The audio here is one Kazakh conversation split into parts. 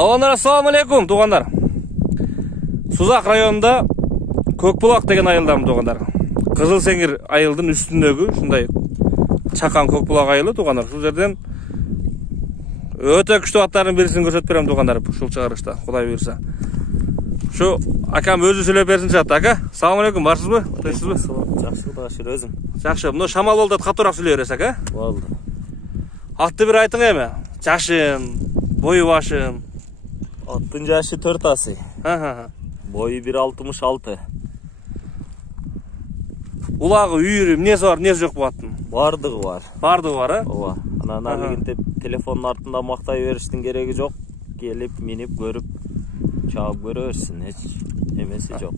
Баландар, ассаламу алейкум, туғандар. Сузақ районында Көкбұлақ деген айылдамын, туғандар. Қызыл сеңгір айылдың үстіндегі шындай чақан Көкбұлақ айылы, туғандар. Бұл жерден өте күшті аттардың бірісін көрсетіп беремін, туғандар. Шул шығарышта, Құдай бұйырса. Шу акам өзі сөйлеп берсін жатты. Ака, ассаламу алейкум, барсыз ба? Жақсы, Құдай шүр өзің. Жақсы, мұны шамал болды қатырақ сөйлей бересіз, ака? Болды. Атты бір айтың еме? Жашын, бойы башын. Аттың жашы 4 асы. Бойы 1.66. Улағы үйірі, несі бар, несі жоқ бұл аттың? Бардығы бар. Бардығы бар, а? Ова. Налегінде телефонның артында мақтай өріштің керегі жоқ. Келіп, меніп, көріп, чағып көрі өрсін. Емесі жоқ.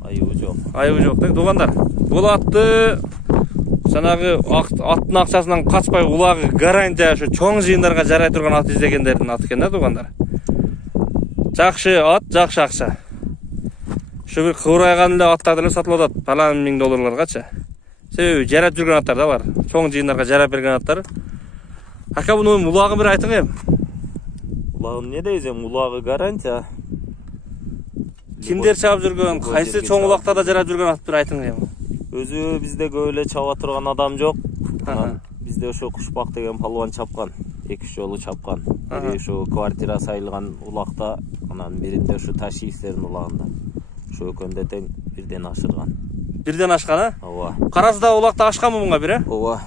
Айуы жоқ. Айуы жоқ, дең, туғандар. Бұл атты жаңағы аттың ақшасынан қачпай улағы гарантия чоң жиындарға жарай тұрған ат іздегендердің аты екен, туғандар. Жақшы ат, жақшы ақша. Шу бір қуырайғанында аттардың сатылып атады, палан $1000 ше. Себебі жарап жүрген аттар да бар. Чоң жиындарға жарап берген аттар. Ака, бұның улағын бір айтың ем? Улағын не дейзем? Улағы гарантия. Кімдер чабып жүрген, қайсы чоң улақтарда жарап жүрген ат бір айтың ем? Өзі бізде көйле чаба тұрған адам жоқ. Бізде ошо Кушпак деген палуан чапқан. 2 жолы чапқан. Бири ошо квартира сайылған улақта, анан биринде ошо Ташиевтердин улағында. Ошо өкөндө тең бирден ашырған. Бирден ашқан, а? Ооба. Карасда улақта ашқан мынга бир, а? Ооба.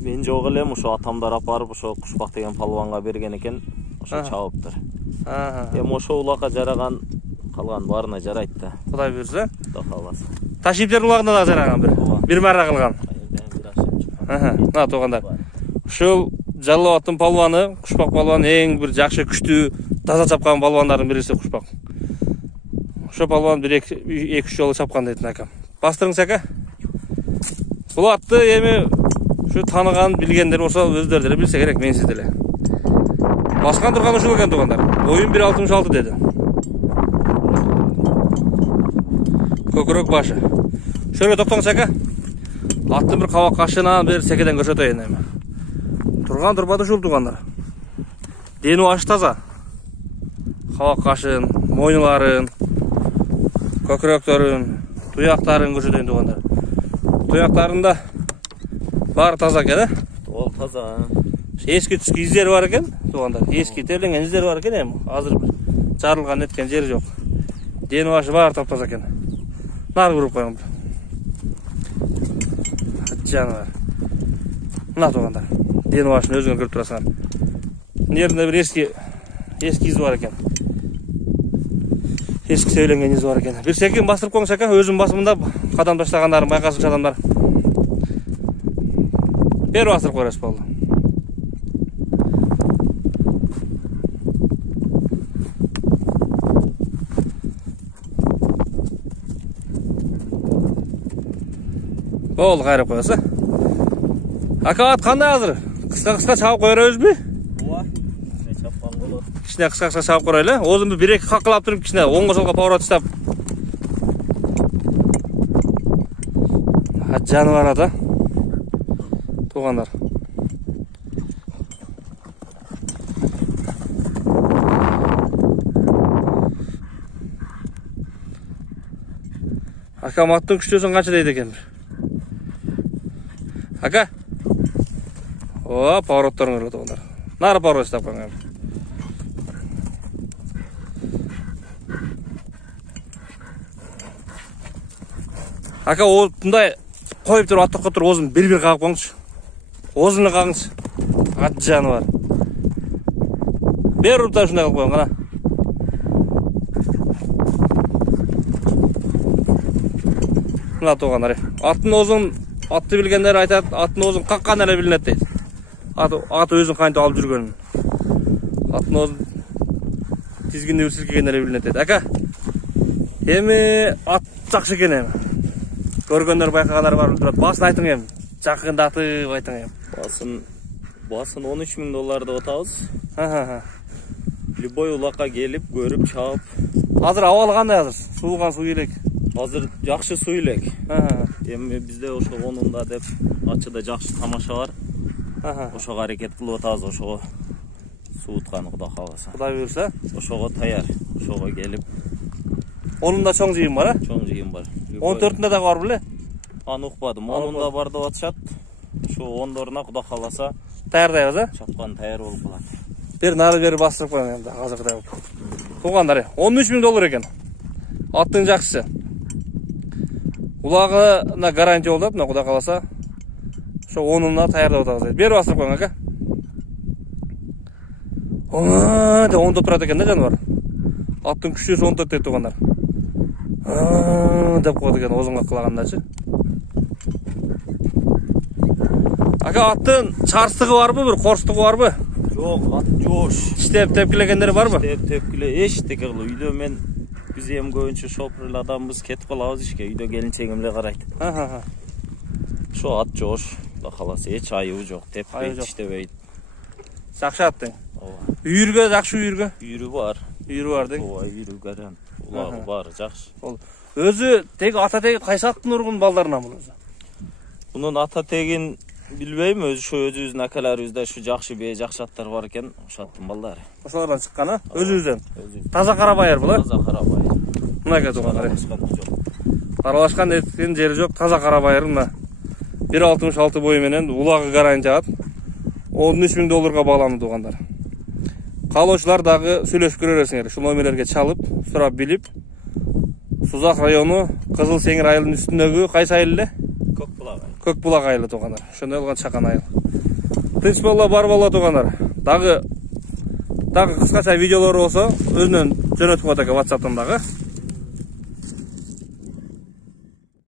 Мен жок элем, ошо атамдар апарып ошо Кушпак деген палуанга берген экен, ошо чабыптыр. Эми ошо улакка жараган қалған барына жарайды да. Құдай бұйырса. Құдай қаласа. Ташиптер улағында да жараған бір мәрра қылған. На, туғандар. Шул жаллау аттың палуаны, Кушпак палуаны ең бір жақшы күшті таза чапқан палуандардың бірісі Кушпак. Ошо палуан 1-2 жолы чапқан дейтін акам. Бастырыңыз, ака. Бұл атты еме шу таныған, білгендер болса өздердері білсе керек, мен сізделе. Басқан тұрған ұшыл екен, туғандар. Бойын 1.66 деді. Көкірек башы. Шөре тоқтаңыз, ака. Аттың бір қауақ қашынан бір секеден көрсетейін әме. Тұрған тұрбады шул, туғандар. Дені ашы таза. Қауақ қашын, мойныларын, көкіректерін, тұяқтарын көрсетейін, туғандар. Тұяқтарында бар таза екен, Ол таза. Ескі түскі іздері бар екен, туғандар. Ескі терленген іздері бар екен, әме. Азыр бір жарылған еткен жері жоқ. Дені ашы бар таптаза екен. Нар көріп қойым. Жануар. Мына туғандар. Дені башын өзіңе көріп тұрасыңар. Нерінде бір ескі из бар екен. Ескі сөйленген из бар екен. Bir секен бастырып қоңыз, ака. Өзім басымында қадам таштағандарым, байқасыншы адамдар. Бер бастырып қойрас болды. Ол қайрап қоясы. Ака, ат қандай азыр? Қысқа-қысқа чабып қойырауыз бі? Оа, кішіне чапқан болады. Кішіне қысқа-қысқа чабып қойрайлы. Озын бір 1-2 қаққылап тұрып, кішіне оңға солға пауырат ұстап. Жануар ата. Туғандар. Ака, аттың күштесін қанша дейді екен? Ака? О, пауыроттарын көріп тұғандар. Нары пауырот істеп қойған. Ака, бұндай қойып тұр, аттыққа тұр, озын бір-бір қағып қоңыз. Озыны қағыңыз. Ат жануар. Бер ұрыпта шындай қылып қойған, қана. Мына туғандар. Аттың озын, атты білгендер айтады, аттың озын қаққан әлі білінеді дейді. Аты өзін қайынты алып жүргенін. Аттың озын тізгінде өсілкеген әлі білінеді дейді. Ака, емі ат жақшы екен емі. Көргендер байқағандар бар білдіреді. Басын айтың емі. Жақында аты айтың емі. Басын $13.000 отауыз. Любой улаққа келіп, көріп, чағып. Азыр ауалы қандай азыр? Суылған су елек. Азыр жақшы су елек. Емі бізде ошо онында деп ачыда жақшы тамаша бар. Ошого аракет кылып атабыз, ошого суутканы Кудай кааласа. Кудай буйрса. Ошого таяр. Ошого келип. Onun da чоң жыйын бар, а? Чоң жыйын бар. 14-нде дагы бар беле? Аны укпадым. Onun да бар деп атышат. Ошо 10-доруна Кудай кааласа Даярдайбыз, а? чапкан таяр болуп калат. Бер нары бери бастырып коеюн эми азыркыдай болуп. Туугандар, $13.000 экен. Аттың жакшысы. Улагына гарантия болот, мына Кудай кааласа. Ошо 10-уна даярдап атабыз. Бери бастырып коеюн, ака. Деп оңдоп турат экен да жаныбар. Аттың күчүсү оңдоп дейт туугандар. Деп коет экен озуңга кылагандачы. Ака, аттын чарстыгы барбы, бир корстугу барбы? Жок, ат жош. Иштеп тепкилегендери барбы? Иштеп тепкиле эчтеке кылып. Үйдө мен биз эми көбүнчө шопур адамбыз, кетип калабыз ишке. Үйдө келинчегим эле карайт. Ошо ат жош. Кудай кааласа эч айыбы жок, теппейт, иштебейт. Жакшы аттың. Үйүргө жакшы үйүргө. Үйүрү бар. Үйүрү бар дең. Ооба, үйүрү гаран. Улагы бар, жакшы. Өзү тег ата теги кайсы аттын ургун балдарынан бул өзү? Бунун ата тегин билбейм, өзүбүздүн акаларыбызда ушу жакшы бээ, жакшы аттар бар экен, ошо аттын балдары. Ошолордон чыккан, а? Өзүбүздөн. Таза кара байыр бул, а? Таза кара байыр. Мына туугандар. Аралашкан эткен жери жок, таза кара байыр мына. 1.66 бою менен улагы гаран жагат. $13.000 бааланды туугандар. Каалоочулар дагы сүйлөшүп көрөсүңөр. Ушул номерлерге чалып, сурап билип, Сузак району Кызыл Сеңир айылынын үстүндөгү кайсы айыл эле? Көк булак айылы туугандар. Ошондой болгон чакан айыл. Тынч боло бар боло туугандар. Дагы кыскача видеолор болсо өзүнөн жөнөтүп коет экен WhatsApp'тан дагы.